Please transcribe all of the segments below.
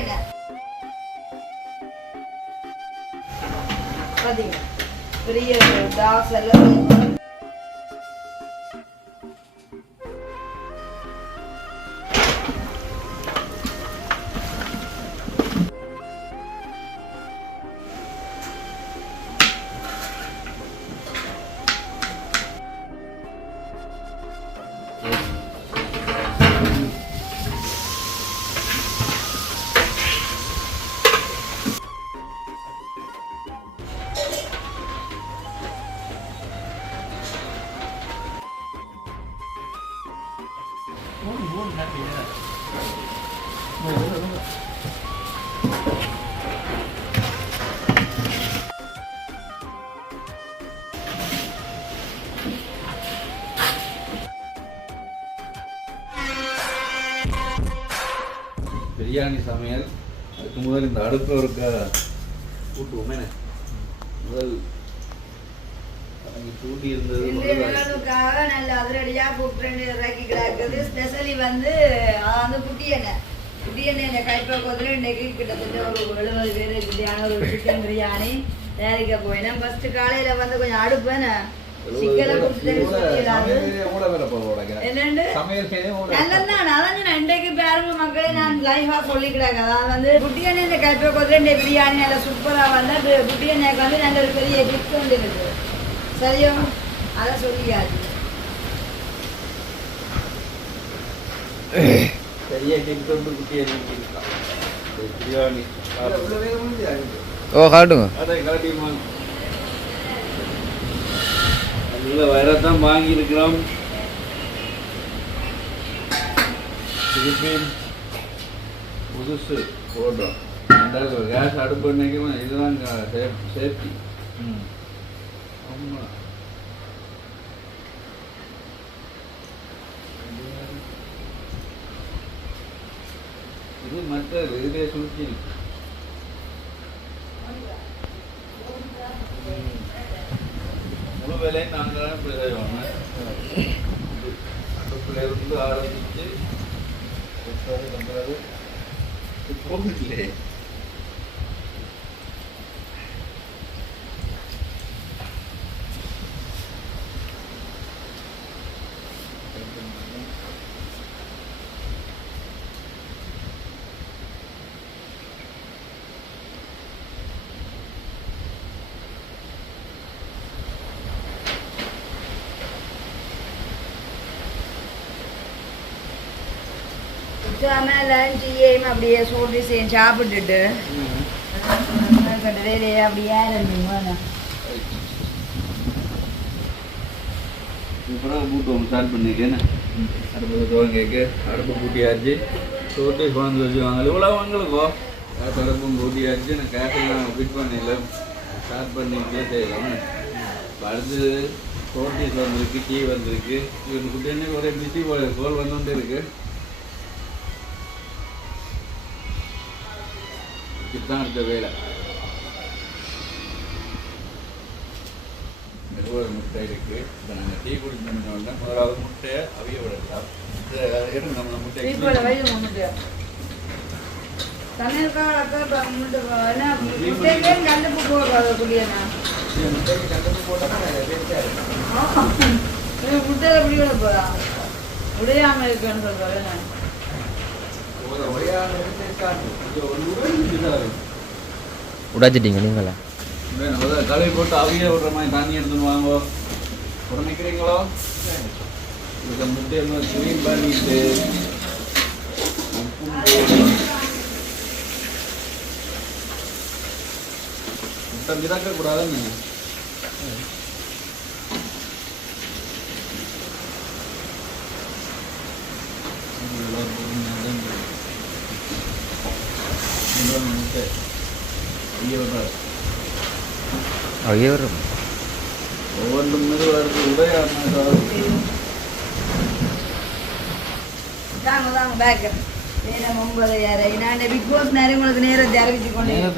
என்ன பாத்தீங்க பெரிய டாஸ் எல்லாம் பிரியாணி சமையல் அதுக்கு முதல் இந்த அடுப்பு இருக்க கூட்டுவோமே முதல் தூண்டி இருந்தது நல்ல அதிரடியா கூப்பிட்டு இறக்கி கிடக்குது ஸ்பெஷலி வந்து குட்டி எண்ணெய் கைப்பக்கத்துல இன்னைக்கு கிட்டத்தட்ட ஒரு 70 பேர் பிரியாணி ஒரு சிக்கன் பிரியாணி தயாரிக்க போயினேன் ஃபர்ஸ்ட் காலையில வந்து கொஞ்சம் அடுப்பேன் சிக்கனை இன்றைக்கு பேருங்க மக்களே நான் லைஃபா சொல்லிக்கிறாங்க அதாவது வந்து குட்டி எண்ணெய் கைப்பக்கத்துல இந்த பிரியாணி நல்லா சூப்பரா வந்து குட்டி எண்ணெய்க்கு வந்து நல்ல ஒரு பெரிய கிஃப்ட் வந்து இருக்கு சரியா அதை சொல்லிக்காது பெரிய கிஃப்ட் வந்து குட்டி எண்ணெய் பிரியாணி ஓ காட்டுங்க அதை காட்டியுமா நல்ல வயரத்தான் வாங்கியிருக்கிறோம் திருப்பி புதுசு போடுறோம் கேஸ் அடுப்பு நினைக்கும் இதுதான் சேஃப்டி ஆமாம் இது மற்ற இதே சூழ்ச்சி முழு வேலையும் நாங்கள் தான் இப்படி செய்வாங்க அடுப்பில் இருந்து ஆரம்பித்து பண்ணுறது போகலையே லஞ்சியையும் அப்படியே சோறு செய்ய சாப்பிட்டுட்டு வேலையை அப்படியே சூப்பராக கூட்டுவோம் ஸ்டார்ட் பண்ணிக்கேன்னு அடுப்பு துவங்க அடுப்பு கூட்டியாச்சு சோட்டு குழந்தை வச்சுவாங்க இவ்வளோ வாங்கலுக்கோ அடுப்பும் கூட்டியாச்சு நான் கேட்டெல்லாம் ஃபிட் பண்ணல ஸ்டார்ட் பண்ணிக்கிட்டே செய்யலாம் அடுத்து சோட்டீஸ் வந்திருக்கு டீ வந்திருக்கு இவனுக்கு குட்டியானே ஒரே பிஸி கோல் வந்துகிட்டே இருக்கு இதுதான் இருக்க வேலை மெதுவாக முட்டை இருக்குது இப்போ நாங்கள் டீ குடிச்சோம்னா முதலாவது முட்டையை அவிய விடலாம் நம்ம முட்டை முட்டையில பிடி விட போறா உடையாம இருக்குன்னு சொல்றேன் உடைச்சிட்டீங்க நீங்களா கழுவி போட்டு அவிய விடுற மாதிரி தண்ணி எடுத்துன்னு வாங்கோ உடனேக்கிறீங்களோ இந்த முட்டையை க்ளீன் பண்ணிட்டு முட்டை மிதக்க கூடாதுன்னு ஒவ்வொன்றும் மெதுவாக உடையாங்க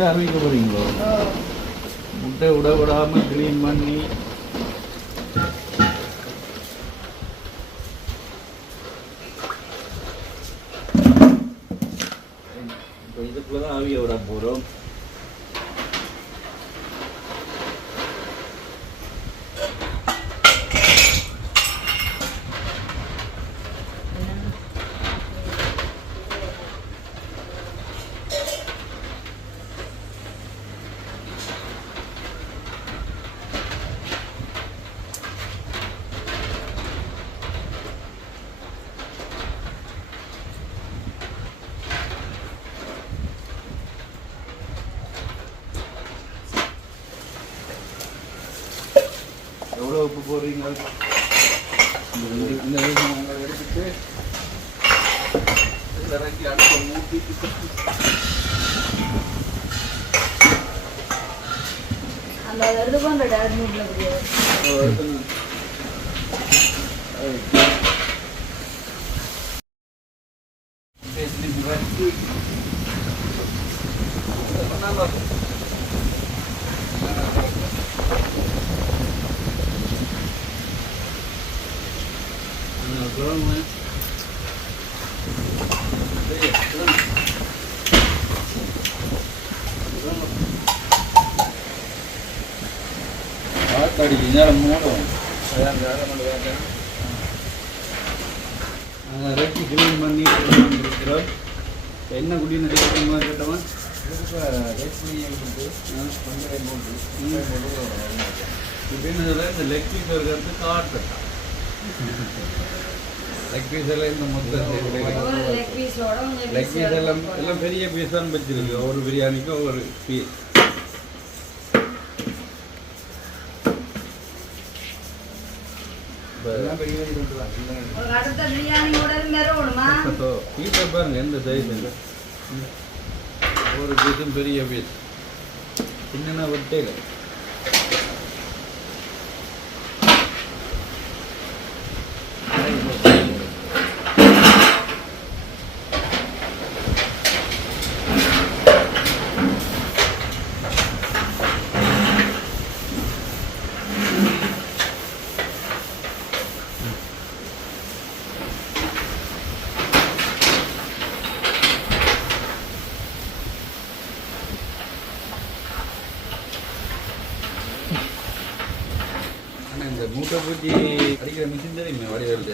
அறிவிக்க போறீங்களோ முட்டை விட விடாம கிளீன் பண்ணி இப்போ இதுக்குள்ள தான் ஆவியை விட போகிறோம். எவ்வளோ உப்பு போடுறீங்க? இந்த நாங்கள் எடுத்துட்டு இறக்கி அடுப்பை மூட்டிட்டு அந்த எடுத்து கொண்டு டேட் மூட்டில் முடியாது. காத்தடிக்கு நேரம் மூடும். நாங்கள் இறக்கி கிளீன் பண்ணி இருக்கிறோம். என்ன குடின்னு கேட்டவன் இப்படின்னு இந்த லெக் பீஸ் இருக்கிறது காட்டு. லெக் பீஸ் எல்லாம் இந்த மொத்தம் லெக் பீஸ் எல்லாம் பெரிய பீஸ் தான் வச்சிருக்கு. ஒவ்வொரு பிரியாணிக்கும் ஒவ்வொரு பீஸ். பீஸை பாருங்க எந்த சைஸ் ஒவ்வொரு பீஸும் பெரிய பீஸ். சின்ன வெட்டையில இந்த மூட்டை பூச்சி அடிக்கிற மிஷின் தெரியுமே வடிவேல்.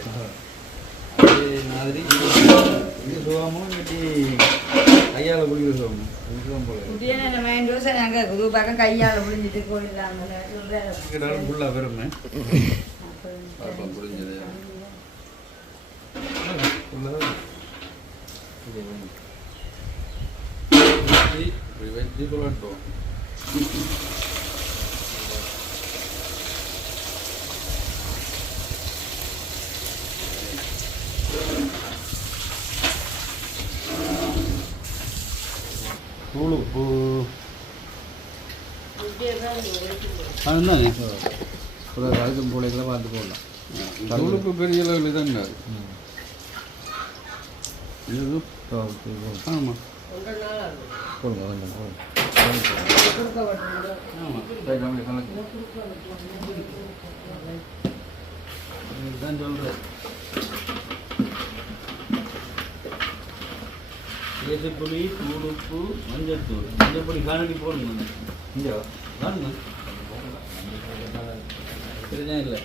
அது மாதிரி இது சுகமோ இல்லாட்டி கையால் குடிக்கிற சுகமோ சுகம் போல கையால் புளிஞ்சிட்டு போயிடலாம் ஃபுல்லாக பெருமை பார்ப்போம் புரிஞ்சது. இப்படி வச்சு சொல்லட்டும். தூளுப்பு அதுதான் அதுக்கும் பிள்ளைகளை பார்த்து போடலாம். தூளுப்பு பெரிய அளவில் தான் இது. ஆமாம் தான் சொல்கிறேன். தேசப்புளி, தூளுப்பு, மஞ்சள் தூள். மஞ்சள் பொடி காணடி போடணும். இங்கே வாங்க பிரச்சனை இல்லை.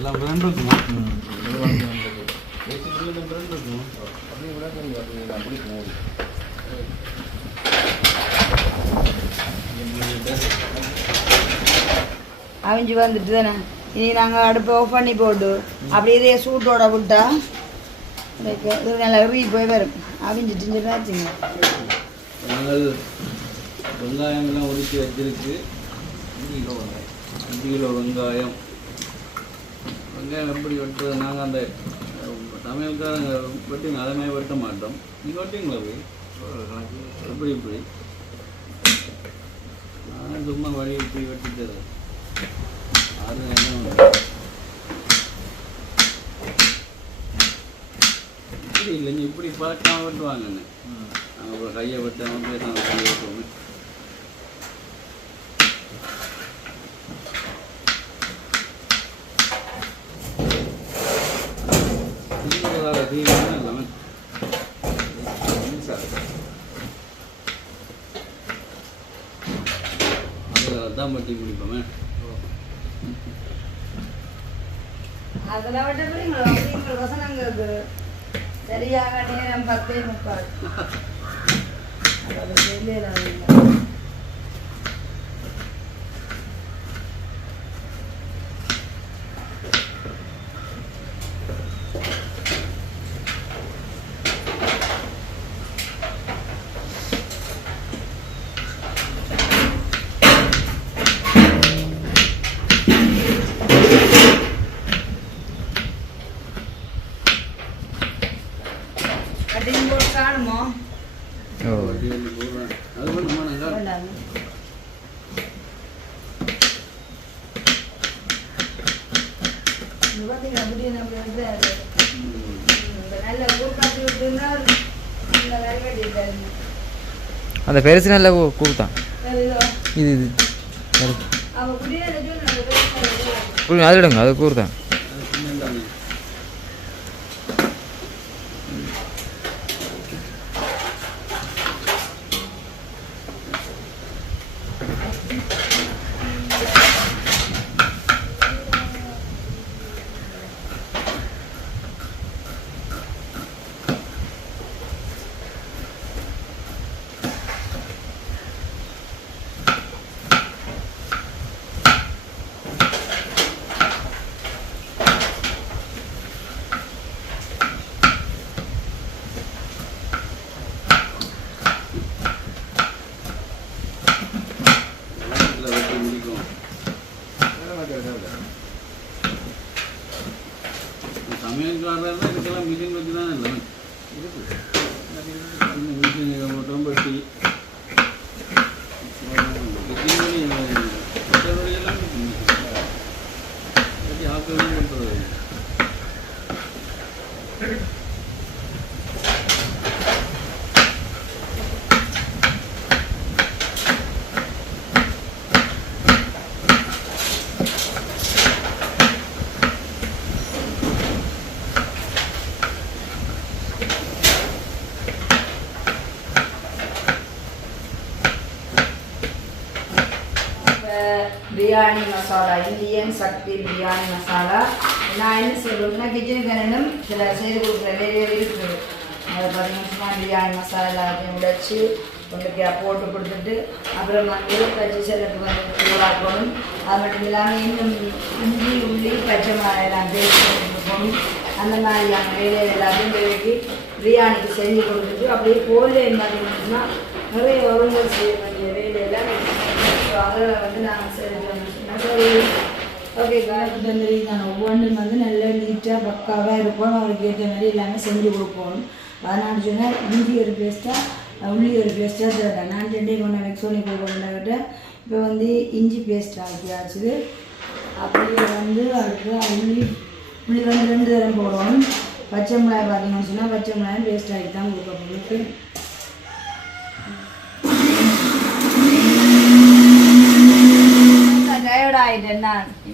எல்லாம் பிராண்ட் இருக்குமா? பிராண்ட் இருக்குமா? அவிஞ்சு வந்துட்டு தானே. இனி நாங்கள் அடுப்பை ஆஃப் பண்ணி போட்டு அப்படி இதே சூட்டோட விட்டா இது நல்லா போய் வரும். அவிஞ்சிட்டு ஆச்சுங்க. நாங்கள் வெங்காயம் எல்லாம் உரிச்சு வச்சிருக்கு. 5 கிலோ வெங்காயம். வெங்காயம் எப்படி வெட்டுறது? நாங்கள் அந்த சமையல்காரங்க வெட்டுங்க, அதை மாதிரி வெட்ட மாட்டோம். நீங்கள் வெட்டிங்களா போய் எப்படி இப்படி? நான் சும்மா வழி இப்படி வெட்டிட்டு இப்படி இல்லைங்க, இப்படி பழக்காம வெட்டுவாங்கன்னு அவங்க கையை வெட்டாமல் பேசாமல் கையை வெட்டுவோமே. தான் பட்டி குடிப்போமே. அதெல்லாம் விட்டு வசனங்களுக்கு சரியாக நேரம் 10:30. அதோட சொல்லி கட்டிங் போர்டு காணுமோ? ஓ அது பண்ணுமாங்க. பார்த்தீங்கன்னா அப்படி நம்ம வந்து நல்ல ஊர்காட்சி விட்டுருந்தா நல்ல வேலை அந்த பெருசு நல்ல கூப்பிட்டான். இது இது அவன் குடியே அது எடுங்க, அது கூறுதான். சமையல்காரர் இதுக்கெல்லாம் மிஷின் வச்சு தான் இல்லை இருக்கு. மிஷின் மட்டும் பட்டி ஆக்கவும் பண்ணுறது. பிரியாணி மசாலா, இந்தியன் சக்தி பிரியாணி மசாலா. நான் என்ன செய்வேன்னா கிச்சனுக்கு என்னென்னும் சில செய்து கொடுக்குற வேலையே இருக்குது. அதை பார்த்தீங்கன்னா பிரியாணி மசாலா எல்லாத்தையும் உடைச்சி கொண்டுக்கு போட்டு கொடுத்துட்டு அப்புறம் வந்து பச்சை செல்லுக்கு வந்து சூடாக்கணும். அது மட்டும் இல்லாமல் இன்னும் இஞ்சி உள்ளி பச்சை மிளகாய் எல்லாம் பேஸ்ட் கொடுக்கணும். அந்த மாதிரியான வேலையை எல்லாத்தையும் வேலைக்கு பிரியாணிக்கு செஞ்சு கொடுத்துட்டு அப்படியே கோல்டு பார்த்தீங்கன்னா நிறைய உரங்கள் செய்ய வேண்டிய வேலையெல்லாம் அதில் வந்து நாங்கள் செஞ்சோம். ஓகே காலத்து தந்தரி நான் ஒவ்வொன்றும் வந்து நல்லா நீட்டாக பக்காவாக இருப்போம். அவருக்கு ஏற்ற மாதிரி எல்லாமே செஞ்சு கொடுப்போம். அதனால் சொன்னால் இஞ்சி ஒரு பேஸ்ட்டாக உள்ளி ஒரு பேஸ்ட்டாக தரேன். நான் 2 கொண்டாட சோனி கொண்டாட இப்போ வந்து இஞ்சி பேஸ்ட் ஆக்கியாச்சு. அப்படியே வந்து அதுக்கு உள்ளி வந்து 2 தரம் போடணும். பச்சை மிளகாய் பார்த்தீங்கன்னு சொன்னால் பச்சை மிளகாய் பேஸ்ட் ஆக்கி தான் கொடுக்க உங்களுக்கு.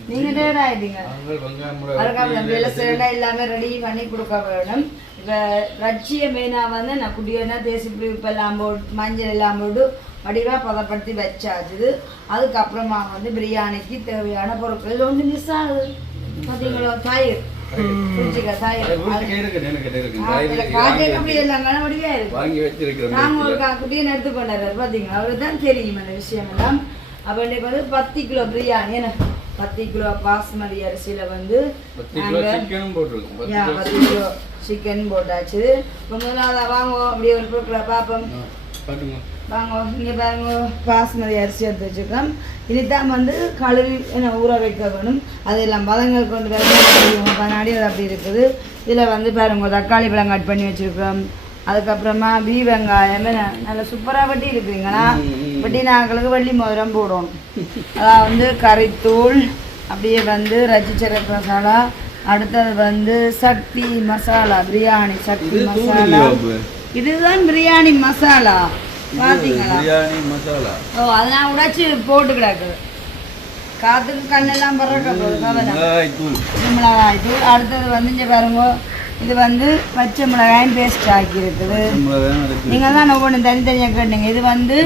நீங்க டயர்ட் ஆயிட்டீங்க. எல்லாமே ரெடி பண்ணி கொடுக்க வேணும். இப்போ ரட்சிய மெயினாக வந்து நான் குடியனா தேசிப்புளி உப்பெல்லாம் போட்டு மஞ்சள் எல்லாம் போட்டு வடிவாக பதப்படுத்தி வச்சாச்சு. அதுக்கப்புறமா வந்து பிரியாணிக்கு தேவையான பொருட்கள் ஒன்று மிஸ் ஆகுது. பார்த்தீங்களா, தயிர் தெரியும் அந்த விஷயம் எல்லாம். அப்ப இன்னைக்கு வந்து 10 கிலோ பிரியாணி, என்ன 10 கிலோ பாஸ்மதி அரிசியில வந்து 10 கிலோ சிக்கன் போட்டாச்சு. இப்போ முதல்ல வாங்குவோம் அப்படியே ஒரு பொருட்களை பார்ப்போம். வாங்க இங்கே பாருங்க, பாஸ்மதி அரிசி எடுத்து வச்சுருக்கோம். இனித்தான் வந்து கழுவி என்ன ஊற வைக்க வேணும். அதெல்லாம் பதங்கள் கொண்டு வரணும். கண்ணாடி அது அப்படி இருக்குது. இதில் வந்து பாருங்க தக்காளி பழம் கட் பண்ணி வச்சுருக்கோம். அதுக்கப்புறமா வெங்காயம் நல்லா சூப்பராக வெட்டி இருக்குதுங்கன்னா வெட்டி நாங்களுக்கு வெள்ளி மோதிரம் போடணும். அதான் வந்து கறித்தூள், அப்படியே வந்து ரஜிச்சரக் மசாலா, அடுத்தது வந்து சக்தி மசாலா, பிரியாணி சக்தி மசாலா. இதுதான் பிரியாணி மசாலா, பாத்தீங்களா? பிரியாணி மசாலா. ஓ, அதெல்லாம் உடைச்சு போட்டு கிடக்குது. காத்துக்கு கண்ணெல்லாம் பறக்க போகுது. மிளகாய் தூள். அடுத்தது வந்து இங்கே பாருங்க, இது வந்து பச்சை மிளகாயும் பேஸ்ட் ஆக்கி இருக்குது. நீங்க தான் ஒவ்வொன்று தனித்தனியாக கேட்டீங்க. இது வந்து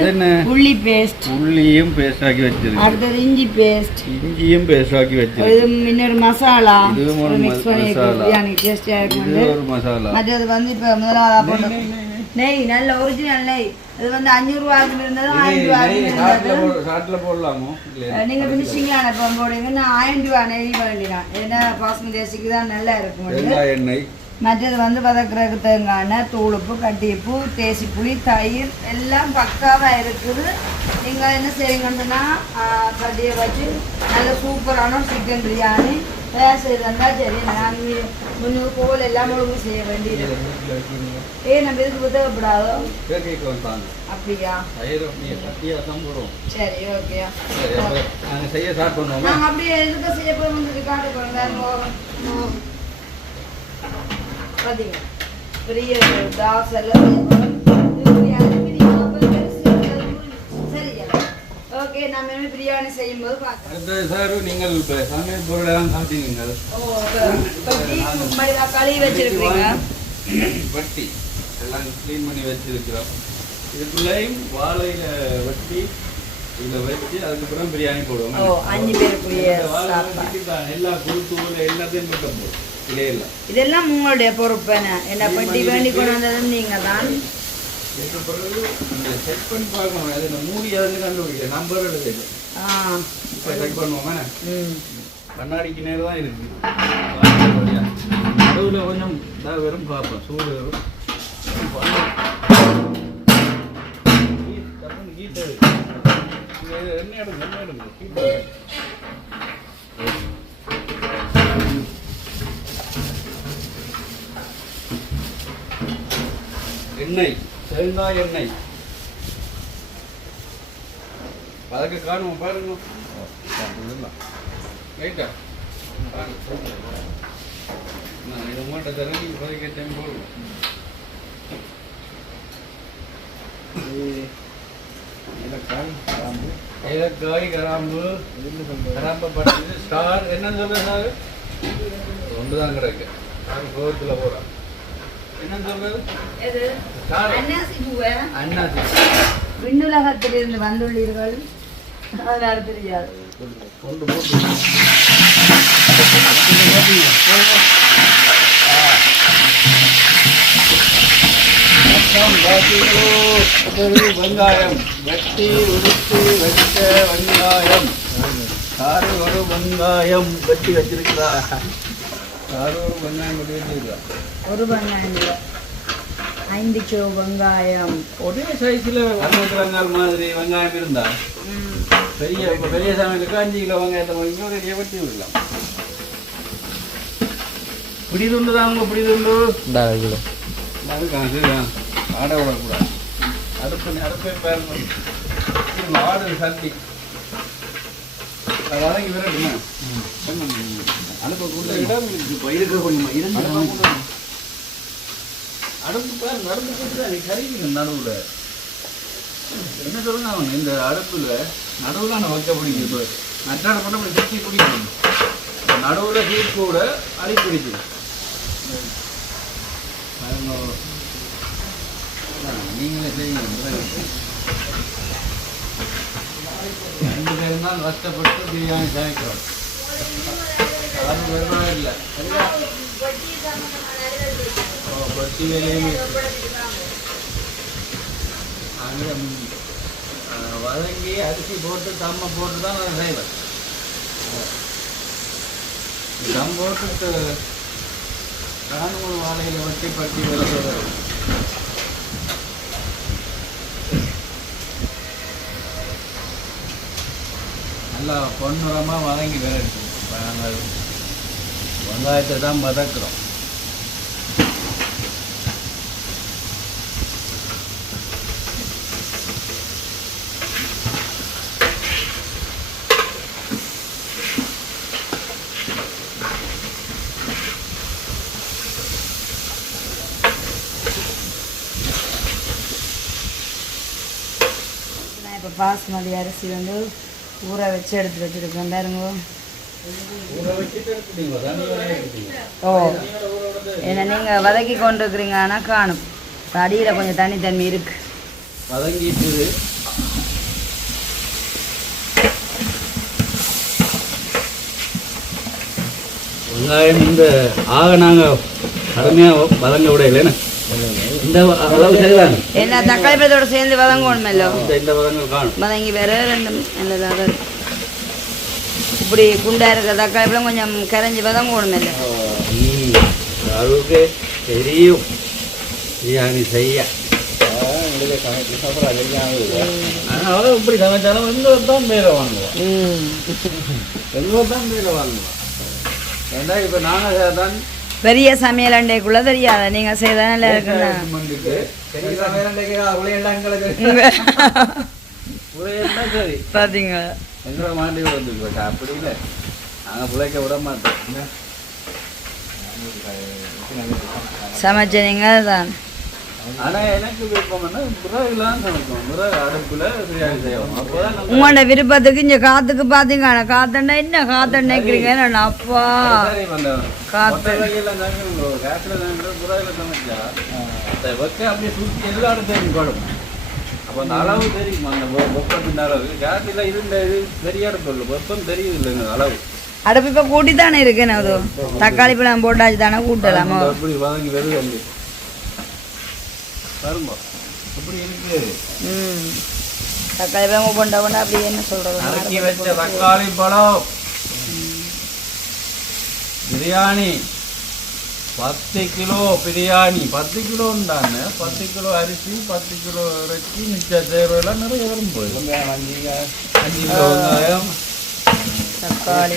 உள்ளி பேஸ்ட், உள்ளியும் பேஸ்ட் ஆக்கி வச்சிருக்கு. அடுத்தது இஞ்சி பேஸ்ட், இஞ்சியும் பேஸ்ட் ஆக்கி வச்சிருக்கு. இது இன்னொரு மசாலா, இதுவும் ஒரு மிக்ஸ் பண்ணி பிரியாணி டேஸ்டியாக இருக்குது. ஒரு மசாலா. மற்றது வந்து இப்போ முதலாவதாக போட்டு நெய், நல்ல ஒரிஜினல் நெய். இது வந்து 500 ரூபாய்க்கு இருந்தது, 1000 ரூபாய்க்கு இருந்தது. சாட்டில் போடலாமோ? நீங்க ஃபினிஷிங்கான இப்போ போடுவீங்கன்னா 1000 ரூபா நெய் வேண்டினா, ஏன்னா பாஸ்மதி அரிசிக்கு தான் நல்லா இருக்கும். எண்ணெய். மற்றது வந்து வதக்குறதுக்கு தேங்காய், தூளுப்பு, கட்டிப்பு, தேசி புளி, தயிர் எல்லாம் பக்காவாக இருக்குது. நீங்கள் என்ன செய்வீங்கன்னு சொன்னால் கட்டியை வச்சு நல்ல சூப்பரான சிக்கன் பிரியாணி தயார் செய்திருந்தா சரி. நான் 300 கோல் எல்லாம் முழுகு செய்ய வேண்டியது. நம்ம இதுக்கு உதவப்படாதோ? அப்படியா? சரி, ஓகே. நாங்கள் அப்படியே எதுக்கு செய்ய போகிறோம் காட்டு போகிறோம். பார்த்தீங்க பெரிய டாக்ஸ் எல்லாம் சரியா? ஓகே, நம்ம பிரியாணி செய்யும்போது பார்க்கலாம். நீங்கள் இப்போ சமையல் பொருளெல்லாம் காட்டினீங்க. கழுவி வச்சிருக்கீங்க. வட்டி எல்லாம் க்ளீன் பண்ணி வச்சிருக்கிறோம். இதுக்குள்ளேயும் வாழையில வட்டி இதில் வச்சு அதுக்கப்புறம் பிரியாணி போடுவோம். 5 பேருக்குரிய எல்லா குழுத்தூள் எல்லாத்தையும் போட்ட போடும். இதெல்லாம் உங்களுடைய பொறுப்பு. என்ன பட்டி வேண்டி கொண்டு வந்ததும் நீங்க தான். செக் பண்ணி பார்க்கணும். அது மூடி அதுன்னு கண்டுபிடிக்க நம்பர் எடுத்து இப்போ செக் பண்ணுவோமே. கண்ணாடிக்கு நேரம் தான் இருக்கு. நடுவில் கொஞ்சம் இதாக வெறும் பார்ப்போம். சூடு வரும். கீட்டு என்ன எடுங்க, என்ன எடுங்க, கீட்டு எண்ணெய், தேங்காய் எண்ணெய் அதுக்கு காணுவோம். பாருங்க ரைட்டா? இது மூட்டை தரங்கி இப்போதைக்கு டைம் போடுவோம். ஏலக்காய், கிராம்பு, கிராம்பப்பட்டது, ஸ்டார். என்ன சொல்ற சார்? ஒன்று தான் கிடக்கு. சார் கோவத்தில் போகிறான். என்ன சொல்றது? அன்னாசி. விண்ணுலகத்திலிருந்து வந்துள்ளீர்கள், அதனால் தெரியாது. வெங்காயம் வெட்டி உருட்டி வச்ச வெங்காயம். சாரு ஒரு வெங்காயம் வெட்டி வச்சிருக்கிறா. சாரு ஒரு வெங்காயம் வெட்டி வச்சிருக்கா. ஒரு வெங்காயம் இல்லை, 5 கிலோ வெங்காயம். ஒரே சைஸில் வெங்காயம் மாதிரி வெங்காயம் இருந்தா பெரிய பெரிய சமையலுக்கு 5 கிலோ வெங்காயத்தை இன்னொரு வெட்டி விடலாம். பிடி துண்டு தான் அவங்க பிடி துண்டு ஆடை விடக்கூடாது. அடுப்பை பாருங்க. ஆடு சட்டி வதங்கி விரட்டுமா? அடுப்பை கூட இடம் இருக்க கொஞ்சம் அடுப்பு பாரு. அடுப்பு கொடுத்தா நீ கறிக்கணும். நடுவில் என்ன சொல்லுங்க அவங்க இந்த அடுப்பில் நடுவில் நான் வைக்க பிடிக்குது. மற்ற அடுப்பு நம்ம சுற்றி பிடிக்கணும். நடுவில் ஹீட் கூட அடி பிடிக்குது. நீங்களே செய்யுங்க. 2 பேரும் தான் கஷ்டப்பட்டு பிரியாணி சமைக்கிறோம். அது வெறும் இல்லை. பட்டி வேலையுமே அங்கே வதங்கி அரிசி போட்டு தம்மை போட்டு தான் நான் செய்வேன். தம் போட்டு காணும் வாழையில் வச்சு பட்டி வேலை நல்லா பொன்னிறமாக வதங்கி வேலை எடுக்கும். இப்போ நாங்கள் வெங்காயத்தை தான் வதக்குறோம். நான் இப்போ பாஸ்மதி அரிசி வந்து ஊற வச்சு எடுத்து வச்சுருக்கேன் பாருங்க. ஓ ஏன்னா நீங்கள் வதக்கி கொண்டு இருக்கிறீங்க ஆனால் காணும் அடியில் கொஞ்சம் தண்ணி இருக்கு வதங்கிட்டு வெங்காயம் இந்த ஆக நாங்கள் கடுமையாக வதங்க விட இல்லைன்னு இந்த அளவு செய்வாங்க. என்ன தக்காளி பழத்தோட சேர்ந்து வதங்கணுமല്ലോ. இந்த வதங்கள் காணும் வதங்கி வேற ரெண்டும் நல்லதாக இருக்கும். இப்படி குண்டா இருக்க தக்காளி பழம் கொஞ்சம் கரைஞ்சி வதங்கணுமல்ல. அளவுக்கு தெரியும் பிரியாணி செய்ய. அதனால இப்படி சமைச்சாலும் எங்களுக்கு தான் மேலே வாங்குவோம். எங்களுக்கு தான் மேலே வாங்குவோம். ஏன்னா இப்போ நாங்கள் தான் பெரிய சமையல் அண்டைக்குள்ள தெரியாத நீங்க செய்தா நல்லா இருக்குண்ணா. பாத்தீங்க எங்களை மாட்டி வந்துருக்கு அப்படி இல்லை நாங்கள் பிள்ளைக்க விட மாட்டோம். சமைச்ச நீங்க தான். ஆனால் எனக்கு விருப்பம்னா முறையிலாம் சமைக்கும். முறை அடுப்பில் பிரியாணி செய்வோம். அப்போதான் உங்களோட விருப்பத்துக்கு இங்க காத்துக்கு பாத்தீங்க. காத்தண்டா என்ன காத்த நினைக்கிறீங்க அப்பா காத்து கேஸில் முறையில் சமைச்சா அந்த வெக்க அப்படியே சுற்றி எல்லா இடத்தையும் படும். அப்போ அந்த அளவு தெரியும். அந்த வெப்பத்தின் அளவு கேஸில் இருந்த இது சரியாக இருக்கும். வெப்பம் தெரியுது இல்லைங்க அளவு. அடுப்பு இப்ப கூட்டி தானே இருக்கேன். அது தக்காளி பழம் போட்டாச்சு தானே கூட்டலாமா. அப்படி வதங்கி வருது வந்து வரும்போ அப்படி இருக்கு. தக்காளி பழம் போண்டா அப்படி என்ன சொல்றது. நறுக்கி வச்ச தக்காளி பழம் பிரியாணி 10 கிலோ பிரியாணி 10 கிலோன்றாங்க. 10 கிலோ அரிசி 10 கிலோ இறைச்சி மிச்சம் தேவையெல்லாம் நிறைய வரும். போய் 5 கிலோ வெங்காயம் தக்காளி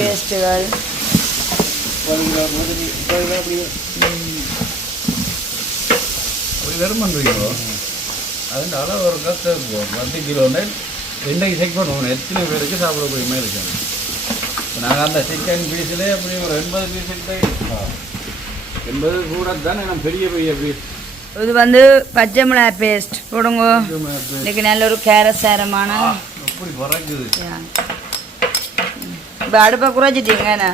பேஸ்ட்டுகள் அப்படி வெறும் பண்ணுறீங்களோ அதுக்கு அளவு ஒரு கஷ்டம் இருக்கும். 10 கிலோன்னு 2 செக் பண்ணுவோம். எத்தனை பேருக்கு சாப்பிடக்கூடிய மாதிரி இருக்காங்க. நாங்கள் அந்த சிக்கன் பீஸில் அப்படி ஒரு 80 பீஸ் கிட்ட 80 கூட தானே நம்ம பெரிய பெரிய பீஸ். இது வந்து பச்சை மிளகாய் பேஸ்ட் போடுங்க. இன்னைக்கு நல்ல ஒரு கேரட் சாரமான அப்படி பறக்குது. இப்போ அடுப்பை குறைச்சிட்டீங்கண்ணா.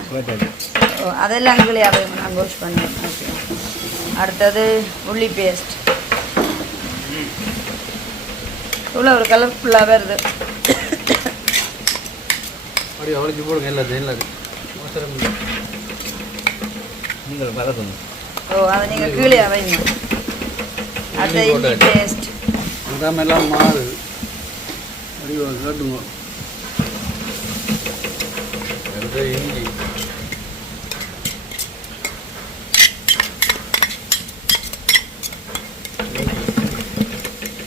ஓ அதெல்லாம் அங்கே நான் கோஷ் பண்ணேன். அடுத்தது உள்ளி பேஸ்ட். இவ்வளோ ஒரு கலர்ஃபுல்லாக வருது. அப்படி அவ்வளோக்கு போடுங்க எல்லாத்தையும் எல்லாத்தையும் நீங்கள் பறக்கணும். ஓ அதை நீங்கள் கீழே வைங்க. அடுத்த இஞ்சி பேஸ்ட் அதான் எல்லாம் மாறு அப்படி கேட்டுங்க. அடுத்த இஞ்சி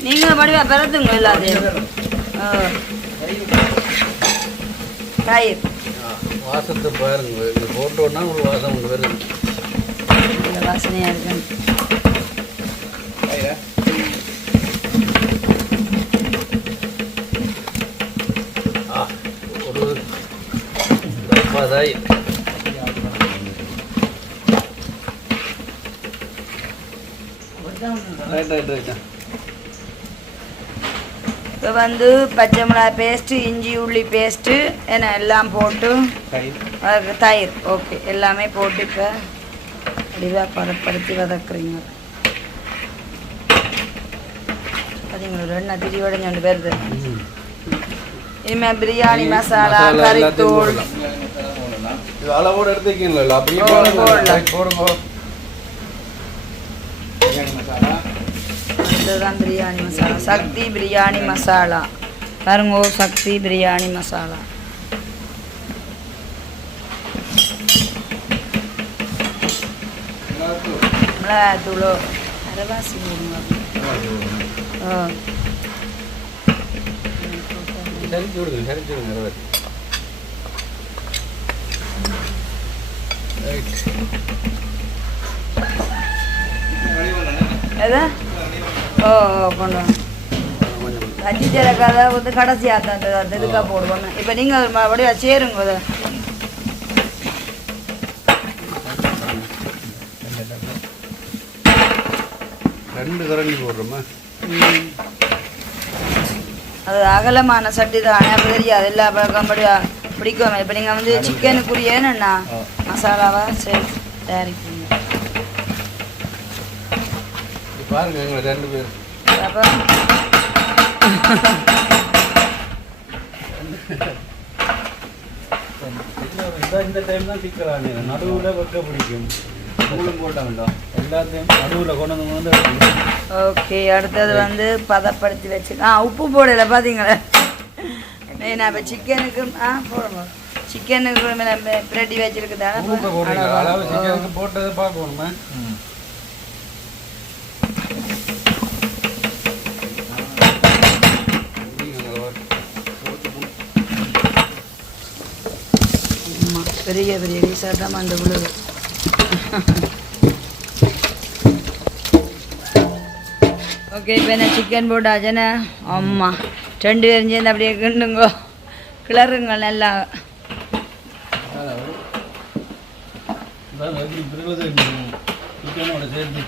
நீங்கள் படிவா பிறத்துங்க எல்லாத்தையும். தயிர் வாசத்தை பாருங்க. இது போட்டோன்னா ஒரு வாசம் ஒன்று வருது. இந்த வாசனையாக இருக்கு. ஒரு தயிர் ரைட்டா. இப்போ வந்து பச்சை மிளகாய் பேஸ்ட்டு இஞ்சி உள்ளி பேஸ்ட்டு என்ன எல்லாம் போட்டு அதுக்கு தயிர் ஓகே எல்லாமே போட்டு இப்போ அப்படிதான் பதப்படுத்தி வதக்குறீங்க. பார்த்தீங்களா எண்ணெய் திரி உடஞ்சு வருது. இனிமேல் பிரியாணி மசாலா கறித்தூள் அளவோடு எடுத்துக்கீங்களா அப்படியே போடுங்க. பிரியாணி மசாலா இதுதான் பிரியாணி மசாலா. சக்தி பிரியாணி மசாலா பாருங்க. சக்தி பிரியாணி மசாலா மிளகாத்தூள் அரைவாசி போடுங்க. சரிச்சு விடுங்க. எதா ஓ கொண்டு வாங்க. அஞ்சு ஜலக்காத வந்து கடைசி ஆத்தான் இதுக்காக போடுவாங்க. இப்போ நீங்கள் மறுபடியும் சேருங்க. அதை 2 கரண்டி போடுறோமா. அது அகலமான சட்டி தானே அப்போ தெரியாது எல்லா பழக்கம் பிடிக்கும். இப்போ நீங்கள் வந்து சிக்கனுக்குரிய என்னண்ணா மசாலாவா சரி தயாரிப்பீங்க. பாருங்க எங்களை 2 பேர் அப்போ இந்த டைம் தான் சிக்கலாம் நடுவில் வைக்க பிடிக்கும். போட்டாங்கண்டா எல்லாத்தையும் நடுவில் கொண்டு வந்து. ஓகே, அடுத்தது வந்து பதப்படுத்தி வச்சுக்கலாம். உப்பு போடலை பார்த்தீங்களா? நான் இப்போ சிக்கனுக்கு போடுங்க. சிக்கனுக்கு மேலே பிரட்டி வச்சுருக்குதானே அளவு சிக்கனுக்கு போட்டதை பார்க்கணுமா? பெரிய பெரிய ரீசார்ட்டாக அந்த உழுது. ஓகே, இப்போ என்ன சிக்கன் போட்டாச்சுன்னா அம்மா 2 பேரும் சேர்ந்து அப்படியே கிண்டுங்கோ, கிளறுங்க நல்லா. சிக்கனோட சேர்த்து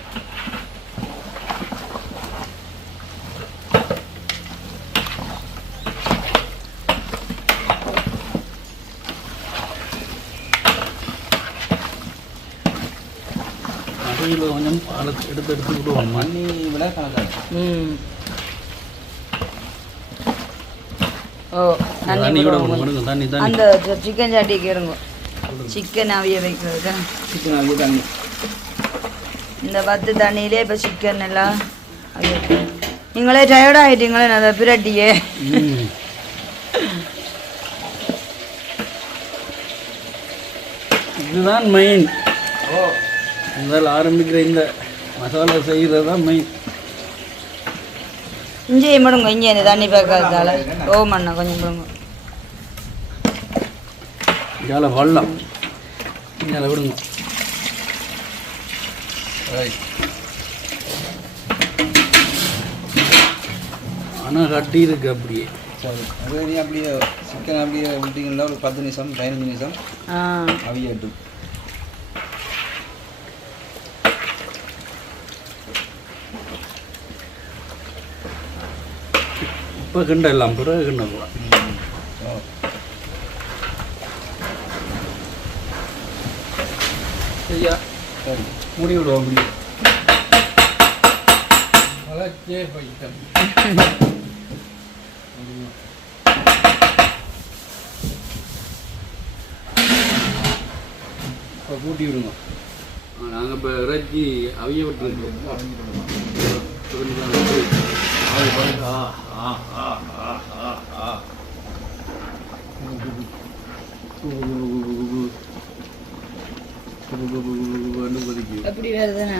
கொஞ்சம் எடுத்து விடுவோம். மண்ணி விட கணக்காக. ஓ, தண்ணி தண்ணி அந்த சிக்கன் சாட்டிக்கு இருங்க. சிக்கன் அவிய வைக்கிறது தான். சிக்கன் அவிய தண்ணி இந்த 10 தண்ணியிலே இப்போ சிக்கன் எல்லாம் அவிய. நீங்களே டயர்டாக ஆகிட்டீங்களே நல்ல பிரட்டியே. இதுதான் மெயின். முதல் ஆரம்பிக்கிற இந்த மசாலா செய்கிறது தான் மெயின். இஞ்சி முடுங்க, இஞ்சி இந்த தண்ணி பார்க்கறதால ஓமண்ணா கொஞ்சம் முடுங்க. இதால வள்ளம் இதில் விடுங்க. ஆனால் கட்டி இருக்கு அப்படியே. சரி, அது நீ அப்படியே சிக்கன் அப்படியே விட்டீங்கன்னா ஒரு 10 நிமிஷம் 15 நிமிஷம் அவியட்டும். இப்போ கிண்டலாம், பிறகு கிண்டலாம். சரியா? சரி, மூடி விடுவோம். முடியும் வளர்ச்சே போயிட்டேன். இப்போ கூட்டி விடுங்க. நாங்கள் இப்போ இறைச்சி அவிய விட்டுருக்கோம். எப்படி வருதுண்ணா?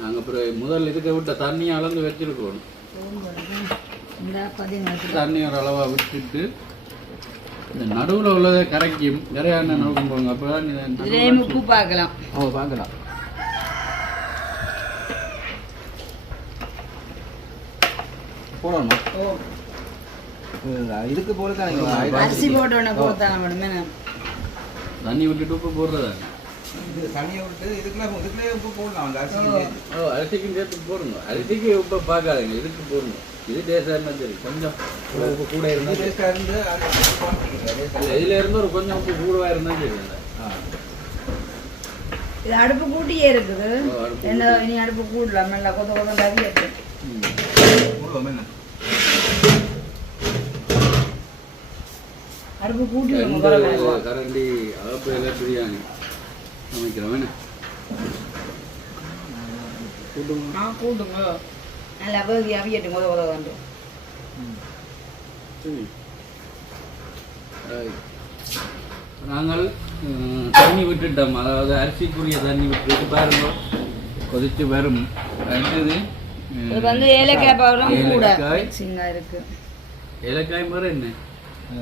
நாங்கள் அப்புறம் முதல் இதுக்கு விட்ட தண்ணியை அளந்து வச்சிருக்கோம். தண்ணி ஒரு அளவாக விட்டுட்டு இந்த நடுவில் உள்ளதை கரைக்கும் நிறையான நோக்கம் போங்க. அப்போ உப்பு பார்க்கலாம். பார்க்கலாம். போடணும். இதுக்கு போல அரிசி போட்டோன்னே போட்டாங்க மேடம். தண்ணி விட்டுட்டு உப்பு போடுறதா? தண்ணியை விட்டு இதுக்குள்ளே உப்பு போடலாம். அரிசிக்கும் சேர்த்து போடுங்க. அரிசிக்கு உப்பை பார்க்காதீங்க, இதுக்கு போடுங்க. இது டேஸ்டாக இருந்தால் சரி. கொஞ்சம் உப்பு கூட இருந்தால் டேஸ்டாக இருந்து இதில் இருந்து ஒரு கொஞ்சம் உப்பு கூடவாக இருந்தால் சரி. இது அடுப்பு கூட்டியே இருக்குது. என்ன இனி அடுப்பு கூடலாம், நல்லா கொத்த கொத்த அவியட்டு. அடுப்பு கூட்டி கரண்டி அளப்பு எல்லாம் பிரியாணி சமைக்கிறவன் கூட்டுங்க. நல்லா வேகி அவியட்டு கொத கொத வேண்டும். நாங்கள் தண்ணி விட்டுட்டோம். அதாவது அரிசிக்குரிய தண்ணி விட்டுட்டு பாருங்க, கொதிச்சு வரும். அடுத்தது இது வந்து ஏலக்காய் பவுடரும் கூட மிக்சிங்காக இருக்கு. ஏலக்காய் மாதிரி என்ன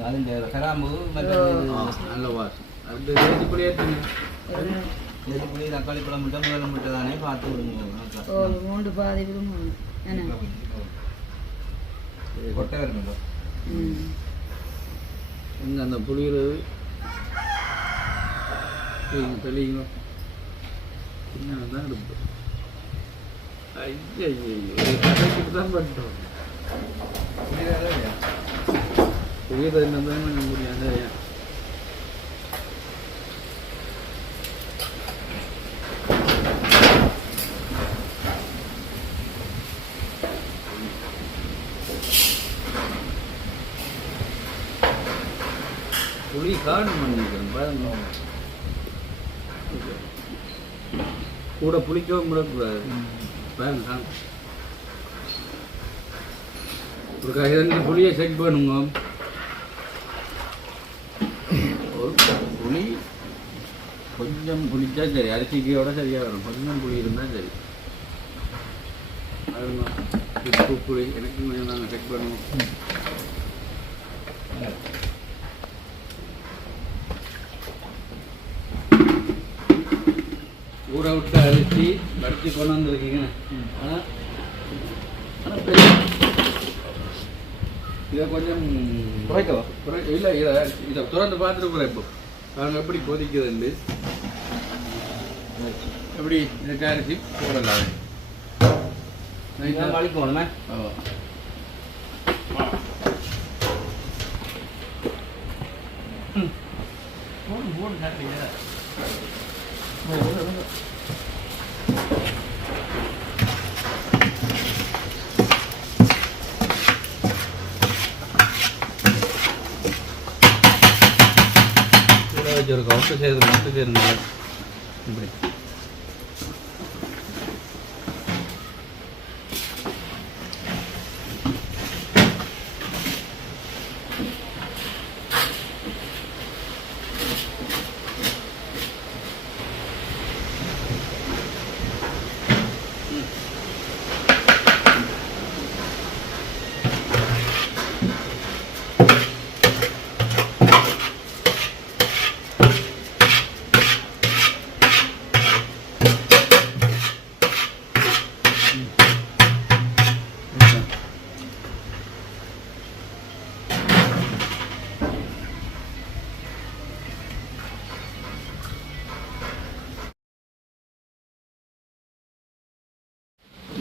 അതിൻ്റെ കരാമ്പ് நல்ல வாசம். அடுத்தது ஏற்றிப்பொடி ஏற்றுங்க. ஏற்றிப்பொடி தக்காளி பழம் முட்டை முதல் முட்டை தானே பார்த்து விடுங்க. மூண்டு பாதி விடுங்க. என்ன கொட்டை வருங்களோ இங்கே அந்த புளிகிறது தெளிங்க. சின்ன தான் எடுப்போம். ஐயோ கடைக்கு தான் பண்ணிட்டோம். புரியுது என்னதான் முடியாது. புளி காணும் பண்ணிக்கிறேன் பாருங்க. கூட புளிக்கவும் விடக்கூடாது பாருங்க. ஒரு கைதண்டு புளியை செக் பண்ணுங்க. ஒரு புளி கொஞ்சம் புளிச்சா சரி, அரிசிக்கையோட சரியாக வரும். கொஞ்சம் புளி இருந்தால் சரி. பாருங்க உப்பு புளி எனக்கு கொஞ்சம் நாங்கள் செக் பண்ணுவோம். ஊற விட்ட அரிசி வடித்து கொண்டு வந்துருக்கீங்க. ஆனால் இதை கொஞ்சம் குறைக்கவா? இல்லை இதை திறந்து பார்த்துட்டு குறைப்போம். நாங்கள் எப்படி கொதிக்குதுண்டு எப்படி இதுக்கு அரிசி போடலாம். போகணுமே. போடு சாப்பிட்டீங்க. ஒரு கவுட்டு செய்யறது மட்டும் சேருங்க. இப்படி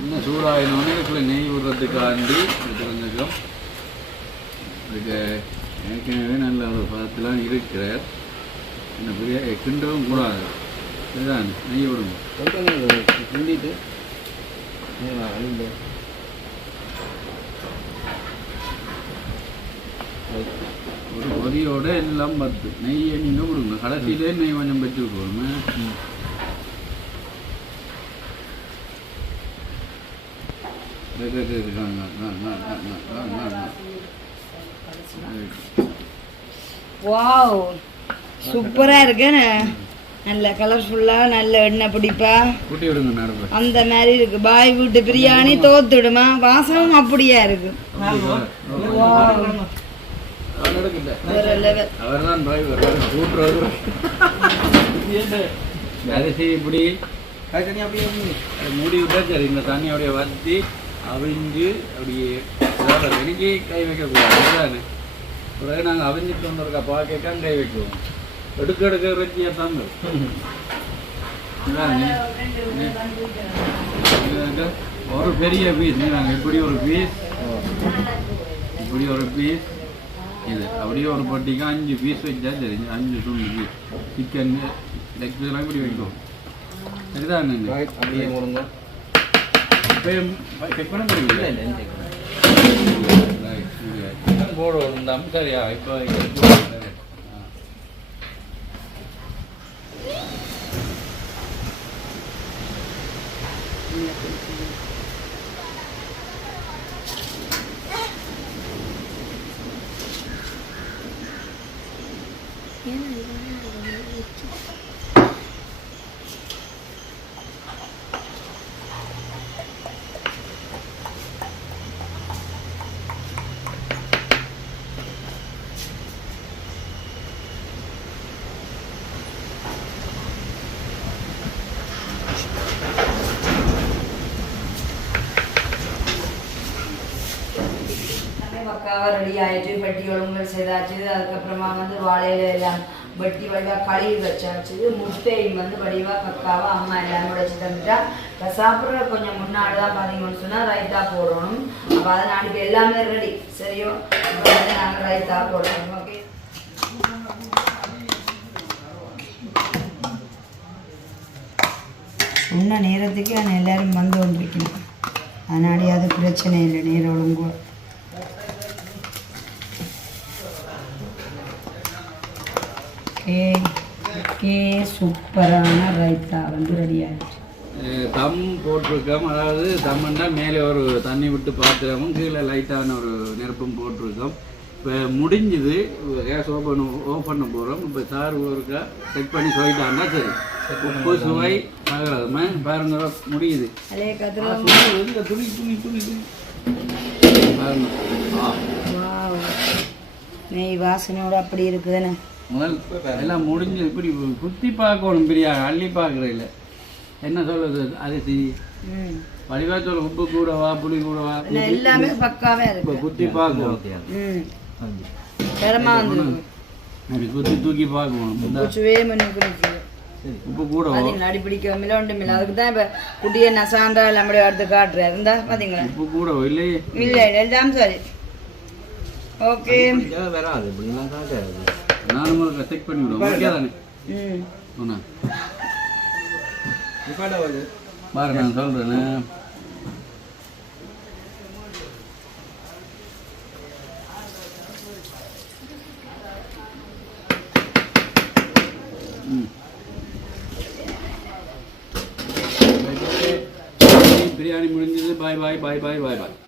இன்னும் சூடாயினோடனே இதுக்குள்ள நெய் விடுறதுக்காண்டி இது கொஞ்சம் இதுக்கு ஏற்கனவே நல்ல ஒரு பதத்தெலாம் இருக்கிறார். என்ன பெரிய கிண்டவும் கூடாது. இதுதான் நெய் விடுங்க. கிண்டிட்டு ஒரு பொரியோட எல்லாம் பத்து நெய்யை நீங்கள் விடுங்க. கடைசியிலே நெய் கொஞ்சம் வச்சு விடுவோம். வாவ் சூப்பரா இருக்கு. நல்ல கலர்ஃபுல்லா நல்ல எண்ணெய் பிடிப்பா கூட்டி விடுங்க நடப்பு. அந்த மாதிரி இருக்கு. பாய் வீட்டு பிரியாணி தோத்துடுமா. வாசமும் அப்படியா இருக்கு. அவர் தான் கூட்டுறது. அரிசி இப்படி தண்ணி அப்படியே மூடி விட்டா சரி. இந்த தண்ணி அப்படியே வற்றி அவிஞ்சு அப்படியே எனக்கு கை வைக்கக்கூடாது தானே. பிறகு நாங்கள் அவிஞ்சிட்டு வந்துருக்கா பாக்கெட்டான் கை வைக்குவோம். எடுக்க வச்சியா தாங்க. ஒரு பெரிய பீஸ் நாங்கள் இப்படி ஒரு பீஸ், இப்படி ஒரு பீஸ், இது அப்படியே ஒரு பட்டிக்கு 5 பீஸ் வச்சா சரி. 5 துண்டு பீஸ் சிக்கன் லெக் பீஸ்லாம் இப்படி வைக்கும். சரிதான் அப்படியே போடுங்க. செக் பண்ண முடியல. போடுவோம் சரியா. இப்போ பக்காவாக ரெடி ஆயிடுச்சு. பெட்டி ஒழுங்குகள் செய்தாச்சு. அதுக்கப்புறமா வந்து வாழையில எல்லாம் வெட்டி வடிவா கழுவி வச்சாச்சு. முட்டையும் வந்து வடிவா பக்காவா அம்மா எல்லாரும் உடைச்சு தந்துட்டா. இப்போ சாப்பிட்ற கொஞ்சம் முன்னாடி தான் பார்த்தீங்கன்னு சொன்னால் ரைத்தா போடணும். அப்போ அதை நாளைக்கு எல்லாமே ரெடி சரியோ. இப்போ வந்து நாங்கள் ரைத்தா போடணும். ஓகே, சொன்ன நேரத்துக்கு நான் எல்லாரும் வந்து கொண்டிருக்கணும். அதனாடி அது பிரச்சனை இல்லை, நேரம் ஒழுங்கோ. ஓகே, சூப்பரான ரைத்தா வந்து ரெடி ஆகிடுச்சு. தம் போட்டிருக்கோம். அதாவது தம்முன்னா மேலே ஒரு தண்ணி விட்டு பாத்திரமும் கீழே லைட்டான ஒரு நெருப்பும் போட்டிருக்கோம். இப்போ முடிஞ்சுது. கேஸ் ஓப்பன் பண்ண போகிறோம். இப்போ சார் ஒருக்கா செக் பண்ணி சொல்லிட்டாங்கன்னா சரி. உப்பு சுவை ஆகாதுமா பாருங்க முடியுது. துணி துணி துணி துணி பாருங்க. நெய் வாசனையோட அப்படி இருக்குதுன்னு முதல் எல்லாம் முடிஞ்சு இப்படி குத்தி பார்க்கணும். பிரியாணி அள்ளி பார்க்குறதில்ல என்ன சொல்லுது அரிசி வடிவா சொல்ல உப்பு கூடவா புளி கூடவா எல்லாமே பக்காவே இருக்கு. குத்தி பார்க்கணும். குத்தி தூக்கி பார்க்கணும். உப்பு கூட அடி பிடிக்கவில்லை ஒன்றும் இல்லை. அதுக்கு தான் இப்போ குட்டியை நசாண்டா நம்மளுடைய அடுத்து காட்டுறேன் இருந்தா பார்த்தீங்களா. உப்பு கூட இல்லையே. இல்லை எல்லாம் சரி. ஓகே, வராது இப்படிலாம் காட்டாது. நானும் செக் பண்ணி விடுவோம் தானே. பாரு நான் சொல்றேன். பிரியாணி முடிஞ்சது. பாய் பாய் பாய் பாய் பாய் பாய்.